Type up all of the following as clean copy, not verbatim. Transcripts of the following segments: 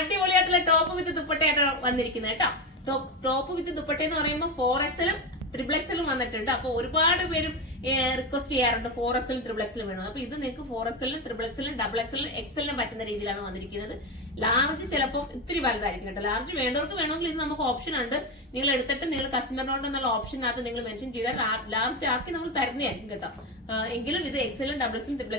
അടിപൊളിയായിട്ടുള്ള ടോപ്പ് വിത്ത് ദുപ്പട്ടയായിട്ടാണ് വന്നിരിക്കുന്നത് കേട്ടോ. ടോപ്പ് വിത്ത് ദുപ്പട്ട എന്ന് പറയുമ്പോൾ 4XL ത്രിബിൾ വന്നിട്ടുണ്ട്. അപ്പൊ ഒരുപാട് പേരും റിക്വസ്റ്റ് ചെയ്യാറുണ്ട് 4XL ത്രിബിൾ വേണം. അപ്പൊ ഇത് നിങ്ങൾക്ക് 4XL ത്രിബിൾ ഡബിൾ എക്സലിനും പറ്റുന്ന രീതിയിലാണ് വന്നിരിക്കുന്നത്. ലാർജ് ചിലപ്പോൾ ഇത്തിരി വലുതായിരിക്കും കേട്ടോ. ലാർജ് വേണ്ടവർക്ക് വേണമെങ്കിൽ ഇത് നമുക്ക് ഓപ്ഷൻ ഉണ്ട്. നിങ്ങൾ എടുത്തിട്ട് നിങ്ങൾ കസ്റ്റമറിനോട് എന്നുള്ള ഓപ്ഷനകത്ത് നിങ്ങൾ മെൻഷൻ ചെയ്താൽ ലാർജ് ആക്കി നമ്മൾ തരുന്നതായിരിക്കും കേട്ടോ. എങ്കിലും ഇത് XL ഡബിൾ ത്രിബിൾ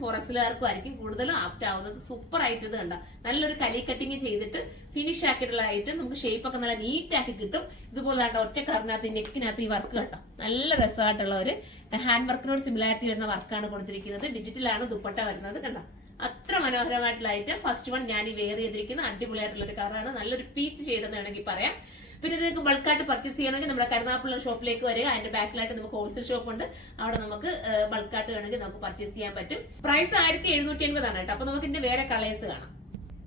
4XL ആയിരിക്കും കൂടുതലും ആപ്റ്റ് ആവുന്നത്. സൂപ്പർ ആയിട്ട് ഇത് കണ്ട നല്ലൊരു കലി കട്ടിങ് ചെയ്തിട്ട് ഫിനിഷ് ആക്കിയിട്ടുള്ള ആയിട്ട് നമുക്ക് ഷേപ്പ് ഒക്കെ നല്ല നീറ്റ് ആക്കി കിട്ടും. ഇതുപോലെ ഒറ്റ കളറിനകത്ത് നെക്കിനകത്ത് ഈ വർക്ക് കണ്ടോ, നല്ല രസമായിട്ടുള്ള ഒരു ഹാൻഡ് വർക്കിനോട് സിമിലാരിറ്റി വരുന്ന വർക്കാണ് കൊടുത്തിരിക്കുന്നത്. ഡിജിറ്റലാണ് ദുപ്പട്ട വരുന്നത് കണ്ടോ. അത്ര മനോഹരമായിട്ടുള്ള ഐറ്റം. ഫസ്റ്റ് വൺ ഞാൻ ഈ വെയർ ചെയ്തിരിക്കുന്ന അടിപൊളിയായിട്ടുള്ള ഒരു കളറാണ്. നല്ലൊരു പീച്ച് ഷെയ്ഡ് എന്ന് വേണമെങ്കിൽ പറയാം. പിന്നെ നിങ്ങൾക്ക് ബൾക്കായിട്ട് പർച്ചേസ് ചെയ്യണമെങ്കിൽ നമ്മുടെ കരുനാഗപ്പള്ളി ഷോപ്പിലേക്ക് വരിക. അതിന്റെ ബാക്കിലായിട്ട് നമുക്ക് ഹോൾസെയിൽ ഷോപ്പ് ഉണ്ട്. അവിടെ നമുക്ക് ബൾക്കായിട്ട് വേണമെങ്കിൽ നമുക്ക് പർച്ചേസ് ചെയ്യാൻ പറ്റും. പ്രൈസ് 1780 ആണ് കേട്ടോ. അപ്പൊ നമുക്ക് ഇതിന്റെ വേറെ കളേഴ്സ് കാണാം.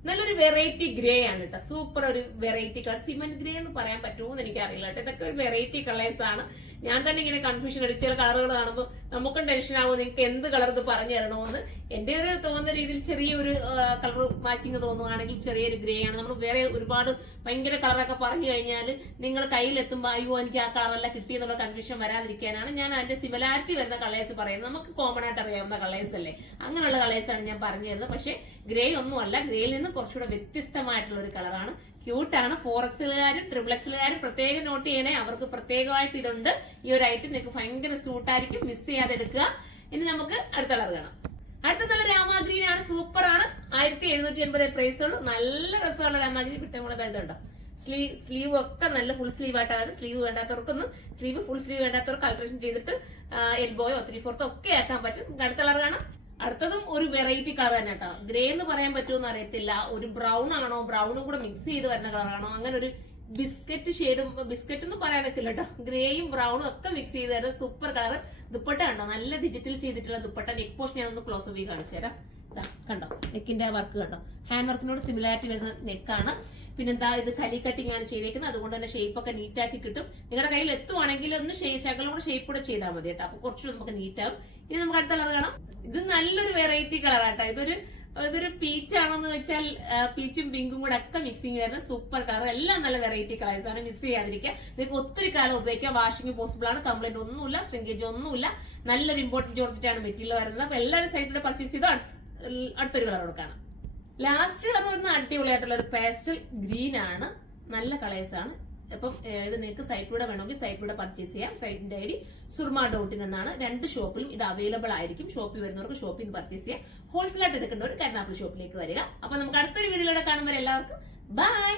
നല്ലൊരു വെറൈറ്റി ഗ്രേ ആണ് കേട്ടോ. സൂപ്പർ ഒരു വെറൈറ്റി കളർ. സിമന്റ് ഗ്രേ എന്ന് പറയാൻ പറ്റുമോ എന്ന് എനിക്കറിയില്ല കേട്ടോ. ഇതൊക്കെ ഒരു വെറൈറ്റി കളേഴ്സ് ആണ്. ഞാൻ തന്നെ ഇങ്ങനെ കൺഫ്യൂഷൻ അടിച്ച ചില കളറുകൾ കാണുമ്പോൾ നമുക്കും ടെൻഷൻ ആവും നിങ്ങൾക്ക് എന്ത് കളർ ഇത് പറഞ്ഞു തരണമെന്ന്. എന്റെ ഒരു തോന്നുന്ന രീതിയിൽ ചെറിയൊരു കളർ മാച്ചിങ് തോന്നുകയാണെങ്കിൽ ചെറിയൊരു ഗ്രേ ആണ്. നമ്മൾ വേറെ ഒരുപാട് ഭയങ്കര കളറൊക്കെ പറഞ്ഞു കഴിഞ്ഞാൽ നിങ്ങൾ കയ്യിലെത്തുമ്പോൾ അയ്യോ എനിക്ക് ആ കളറല്ല കിട്ടിയെന്നുള്ള കൺഫ്യൂഷൻ വരാതിരിക്കാനാണ് ഞാൻ അതിന്റെ സിമിലാരിറ്റി വരുന്ന കളേഴ്സ് പറയുന്നത്. നമുക്ക് കോമൺ ആയിട്ട് അറിയാവുന്ന കളേഴ്സ് അല്ലേ, അങ്ങനെയുള്ള കളേഴ്സാണ് ഞാൻ പറഞ്ഞു തരുന്നത്. പക്ഷേ ഗ്രേ ഒന്നുമല്ല, ഗ്രേയിൽ നിന്ന് കുറച്ചുകൂടെ വ്യത്യസ്തമായിട്ടുള്ള ഒരു കളറാണ്. ക്യൂട്ടാണ്. 4XLകാരും ത്രിബിൾ പ്രത്യേകം നോട്ട് ചെയ്യണേ. അവർക്ക് പ്രത്യേകമായിട്ട് ഇതുണ്ട്. ഈ ഒരു ഐറ്റം നിങ്ങൾക്ക് ഭയങ്കര സ്യൂട്ടായിരിക്കും. മിസ് ചെയ്യാതെ എടുക്കുക. ഇനി നമുക്ക് അടുത്ത കളർ കാണാം. അടുത്ത നല്ല രാമാഗ്രീൻ ആണ്. സൂപ്പർ ആണ്. 1780 പ്രൈസ് ഉള്ളൂ. നല്ല രസമുള്ള രാമാഗ്രീൻ. പിറ്റേമുള്ള ഇതുണ്ടോ സ്ലീവ് ഒക്കെ നല്ല ഫുൾ സ്ലീവ് ആയിട്ടാണ്. സ്ലീവ് വേണ്ടാത്തവർക്കൊന്നും ഫുൾ സ്ലീവ് വേണ്ടാത്തവർക്ക് അൾട്രേഷൻ ചെയ്തിട്ട് എൽബോയോ 3/4 ഒക്കെ ആക്കാൻ പറ്റും. അടുത്ത കളർ കാണാം. അടുത്തതും ഒരു വെറൈറ്റി കളർ തന്നെ കേട്ടോ. ഗ്രേ എന്ന് പറയാൻ പറ്റുമെന്ന് അറിയത്തില്ല. ഒരു ബ്രൗൺ ആണോ ബ്രൗണും കൂടെ മിക്സ് ചെയ്ത് വരുന്ന കളറാണോ, അങ്ങനെ ഒരു ബിസ്ക്കറ്റ് ഷെയ്ഡും, ബിസ്ക്കറ്റ് എന്ന് പറയാൻ പറ്റില്ല കേട്ടോ. ഗ്രേയും ബ്രൗണും ഒക്കെ മിക്സ് ചെയ്ത് വരുന്ന സൂപ്പർ കളർ. ദുപ്പട്ട കണ്ടോ, നല്ല ഡിജിറ്റൽ ചെയ്തിട്ടുള്ള ദുപ്പട്ട. നെക്ക് പോർഷൻ ഞാൻ ഒന്ന് ക്ലോസ് അപ്പ് കാണിച്ചു തരാം. കണ്ടോ നെക്കിന്റെ വർക്ക് കണ്ടോ, ഹാൻഡ് വർക്കിനോട് സിമിലാരിറ്റി വരുന്ന നെക്കാണ്. പിന്നെന്താ ഇത് കലി കട്ടിംഗ് ആണ് ചെയ്തേക്കുന്നത്. അതുകൊണ്ട് തന്നെ ഷേപ്പ് ഒക്കെ നീറ്റ് ആക്കി കിട്ടും. നിങ്ങളുടെ കയ്യിൽ എത്തുവാണെങ്കിൽ ഒന്ന് ശകലം കൂടെ ഷേപ്പ് കൂടെ ചെയ്താൽ മതി കേട്ടോ. അപ്പൊ കുറച്ചുകൂടെ നമുക്ക് നീറ്റ് ആവും. ഇനി നമുക്ക് അടുത്ത കളർ കാണാം. ഇത് നല്ലൊരു വെറൈറ്റി കളറാട്ടോ. ഇതൊരു പീച്ച് ആണെന്ന് വെച്ചാൽ പീച്ചും പിങ്കും കൂടെ ഒക്കെ മിക്സിങ് വരുന്ന സൂപ്പർ കളർ. എല്ലാം നല്ല വെറൈറ്റി കളേഴ്സ് ആണ്. മിസ് ചെയ്യാതിരിക്കുക. നിങ്ങൾക്ക് ഒത്തിരി കാലം ഉപയോഗിക്കാം. വാഷിംഗ് പോസിബിൾ ആണ്. കംപ്ലൈന്റ് ഒന്നുമില്ല, ശ്രിങ്കേജ് ഒന്നുമില്ല. നല്ലൊരു ഇമ്പോർട്ടന്റ് ജോർജറ്റാണ് മെറ്റീരിയൽ വരുന്നത്. അപ്പൊ എല്ലാവരും സൈറ്റിലൂടെ പർച്ചേസ് ചെയ്തോ. അടുത്തൊരു കളർ കൊടുക്കണം. ലാസ്റ്റ് കളർ വരുന്ന അടിപൊളിയായിട്ടുള്ള ഒരു പേസ്റ്റൽ ഗ്രീൻ ആണ്. നല്ല കളേഴ്സ് ആണ്. അപ്പം ഇത് നിങ്ങൾക്ക് സൈറ്റിലൂടെ വേണമെങ്കിൽ സൈറ്റിലൂടെ പർച്ചേസ് ചെയ്യാം. സൈറ്റിന്റെ ഐഡി surma.in എന്നാണ്. 2 ഷോപ്പിലും ഇത് അവൈലബിൾ ആയിരിക്കും. ഷോപ്പിൽ വരുന്നവർക്ക് ഷോപ്പിൽ നിന്ന് പർച്ചേസ് ചെയ്യാം. ഹോൾസെയിൽ ആയിട്ട് എടുക്കേണ്ടവർ കരുനാഗപ്പള്ളി ഷോപ്പിലേക്ക് വരിക. അപ്പൊ നമുക്ക് അടുത്തൊരു വീഡിയോയിലൂടെ കാണുമ്പോൾ എല്ലാവർക്കും ബൈ.